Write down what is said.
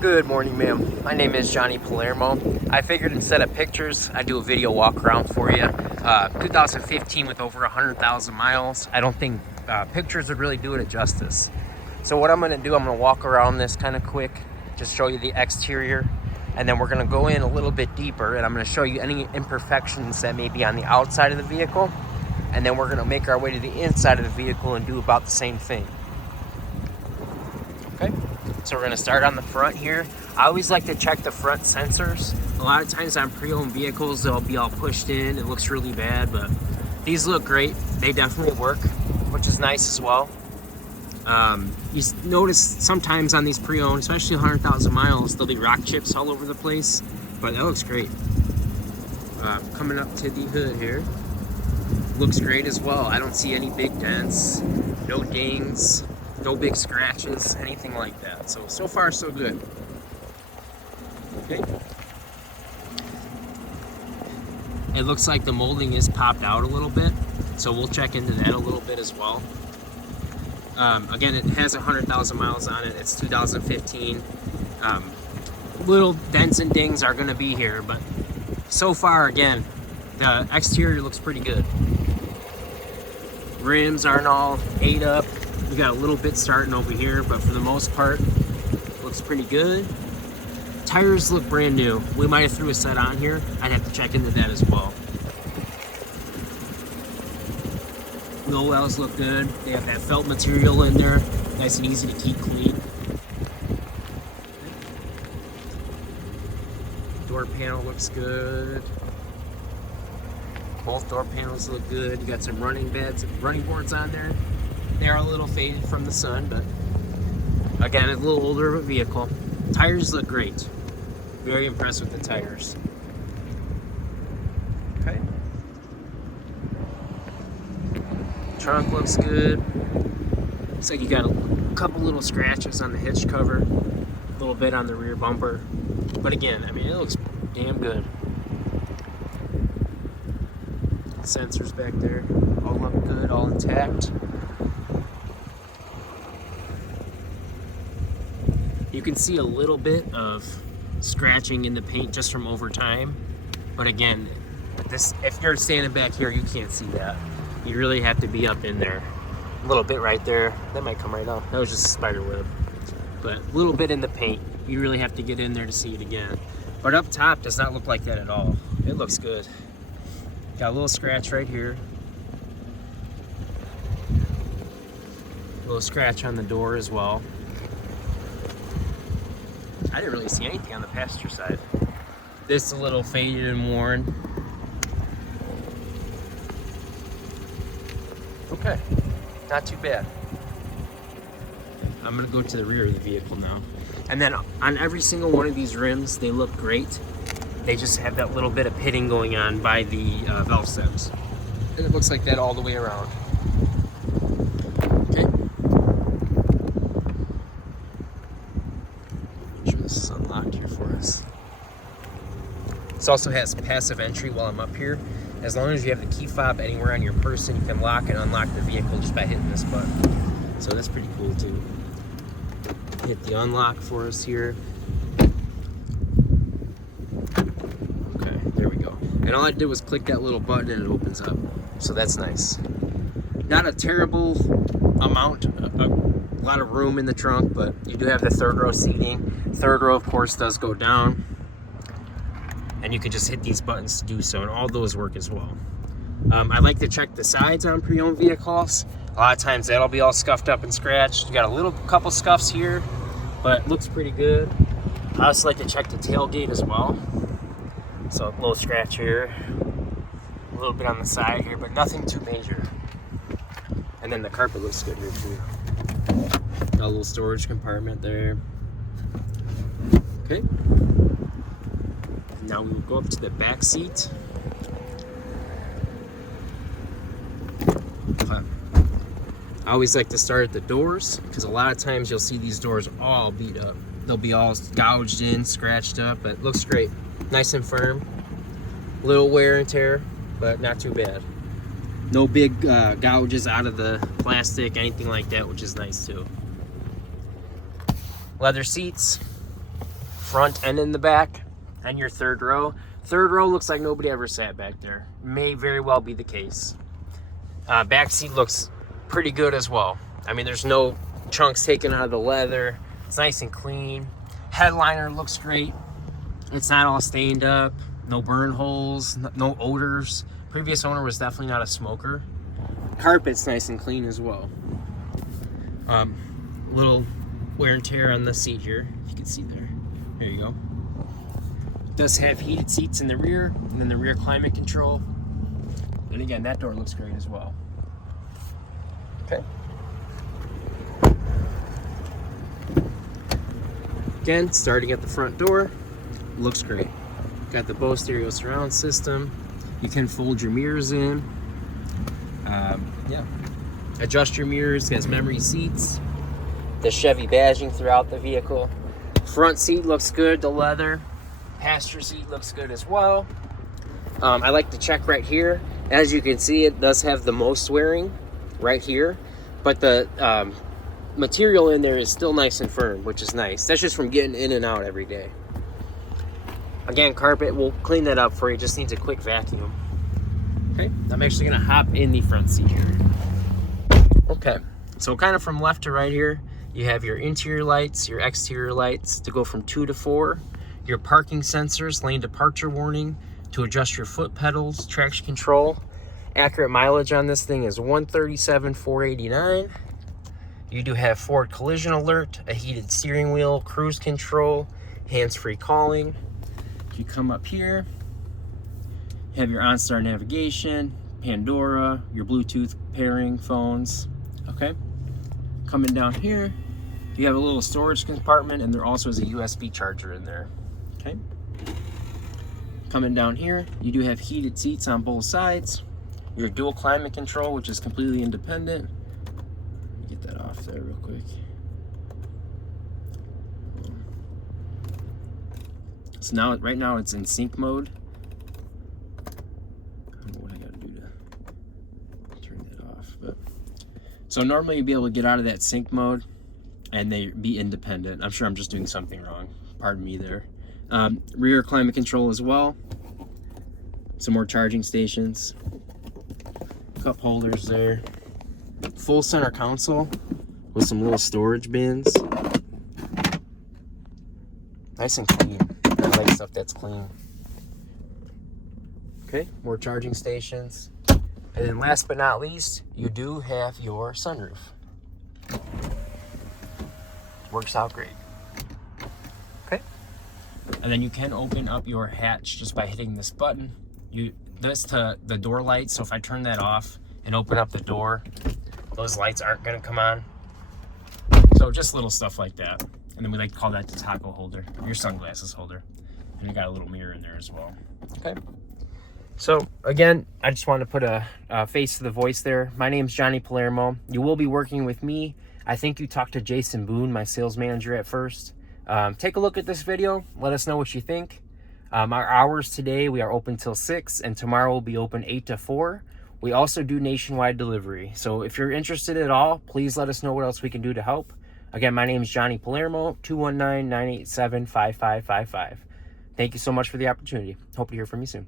Good morning, ma'am. My name is Johnny Palermo. I figured instead of pictures, I'd do a video walk around for you. 2015 with over 100,000 miles. I don't think pictures would really do it justice. So what I'm gonna do, I'm gonna walk around this kind of quick, just show you the exterior, and then we're gonna go in a little bit deeper, and I'm gonna show you any imperfections that may be on the outside of the vehicle, and then we're gonna make our way to the inside of the vehicle and do about the same thing. Okay? So we're gonna start on the front here. I always like to check the front sensors. A lot of times on pre-owned vehicles, they'll be all pushed in. It looks really bad, but these look great. They definitely work, which is nice as well. You notice sometimes on these pre-owned, especially 100,000 miles, there'll be rock chips all over the place, but that looks great. Coming up to the hood here, looks great as well. I don't see any big dents, no dings, no big scratches, anything like that. So far so good. Okay. It looks like the molding is popped out a little bit, so we'll check into that a little bit as well. Again, it has 100,000 miles on it. It's 2015. Little dents and dings are going to be here, but so far, again, the exterior looks pretty good. Rims aren't all ate up. We got a little bit starting over here, but for the most part, looks pretty good. Tires look brand new. We might have threw a set on here. I'd have to check into that as well. Wheel wells look good. They have that felt material in there. Nice and easy to keep clean. Door panel looks good. Both door panels look good. You got some running boards on there. They are a little faded from the sun, but again, a little older of a vehicle. Tires look great. Very impressed with the tires. Okay. Trunk looks good. Looks like you got a couple little scratches on the hitch cover, a little bit on the rear bumper. But again, I mean, it looks damn good. Sensors back there, all look good, all intact. You can see a little bit of scratching in the paint just from over time. But again, if you're standing back here, you can't see that. You really have to be up in there. A little bit right there. That might come right off. That was just a spider web. But a little bit in the paint. You really have to get in there to see it again. But up top does not look like that at all. It looks good. Got a little scratch right here. A little scratch on the door as well. I didn't really see anything on the passenger side. This is a little faded and worn. Okay, not too bad. I'm gonna go to the rear of the vehicle now. And then on every single one of these rims, they look great. They just have that little bit of pitting going on by the valve stems. And it looks like that all the way around. Okay. Make sure this is unlocked here for us. This also has passive entry while I'm up here. As long as you have the key fob anywhere on your person, you can lock and unlock the vehicle just by hitting this button. So that's pretty cool too. Hit the unlock for us here. Okay, there we go. And all I did was click that little button and it opens up. So that's nice. Not a terrible amount, a lot of room in the trunk, but you do have the third row seating. Third row, of course, does go down. And you can just hit these buttons to do so, and all those work as well. I like to check the sides on pre-owned vehicles. A lot of times that'll be all scuffed up and scratched. You got a couple scuffs here, but it looks pretty good. I also like to check the tailgate as well. So a little scratch here, a little bit on the side here, but nothing too major. And then the carpet looks good here too. Got a little storage compartment there. Okay. Now we will go up to the back seat. I always like to start at the doors because a lot of times you'll see these doors all beat up. They'll be all gouged in, scratched up, but it looks great. Nice and firm. Little wear and tear, but not too bad. No big gouges out of the plastic, anything like that, which is nice too. Leather seats. front and in the back, and your third row. Third row looks like nobody ever sat back there. May very well be the case. Back seat looks pretty good as well. I mean, there's no chunks taken out of the leather. It's nice and clean. Headliner looks great. It's not all stained up. No burn holes, no odors. Previous owner was definitely not a smoker. Carpet's nice and clean as well. Little wear and tear on the seat here, if you can see there. There you go. It does have heated seats in the rear, and then the rear climate control. And again, that door looks great as well. Okay. Again, starting at the front door, looks great. Got the Bose stereo surround system. You can fold your mirrors in. Yeah. Adjust your mirrors. It has memory seats. The Chevy badging throughout the vehicle. Front seat looks good. The leather. Passenger seat looks good as well. I like to check right here. As you can see, it does have the most wearing right here, but the material in there is still nice and firm, which is nice. That's just from getting in and out every day. Again, carpet, we'll clean that up for you. Just needs a quick vacuum. Okay, I'm actually gonna hop in the front seat here. Okay, so kind of from left to right here, you have your interior lights, your exterior lights to go from 2 to 4, your parking sensors, lane departure warning, to adjust your foot pedals, traction control. Accurate mileage on this thing is 137,489. You do have forward collision alert, a heated steering wheel, cruise control, hands-free calling. You come up here, you have your OnStar navigation, Pandora, your Bluetooth pairing phones. Okay, coming down here, you have a little storage compartment, and there also is a USB charger in there. Okay, coming down here, you do have heated seats on both sides, your dual climate control, which is completely independent. Let me get that off there real quick. So now, right now it's in sync mode. I don't know what I gotta do to turn that off, but so normally you'd be able to get out of that sync mode and they be independent. I'm sure I'm just doing something wrong. Pardon me there. Rear climate control as well. Some more charging stations. Cup holders there. Full center console with some little storage bins. Nice and clean. I like stuff that's clean. Okay, more charging stations. And then last but not least, you do have your sunroof. Works out great. Okay. And then you can open up your hatch just by hitting this button. This to the door light, so if I turn that off and open up the door, those lights aren't gonna come on. So just little stuff like that. And then we like to call that the taco holder, your sunglasses holder. And you got a little mirror in there as well. Okay. So again, I just wanted to put a face to the voice there. My name's Johnny Palermo. You will be working with me. I think you talked to Jason Boone, my sales manager at first. Take a look at this video. Let us know what you think. Our hours today, we are open till 6, and tomorrow we'll be open 8 to 4. We also do nationwide delivery. So if you're interested at all, please let us know what else we can do to help. Again, my name is Johnny Palermo, 219-987-5555. Thank you so much for the opportunity. Hope to hear from you soon.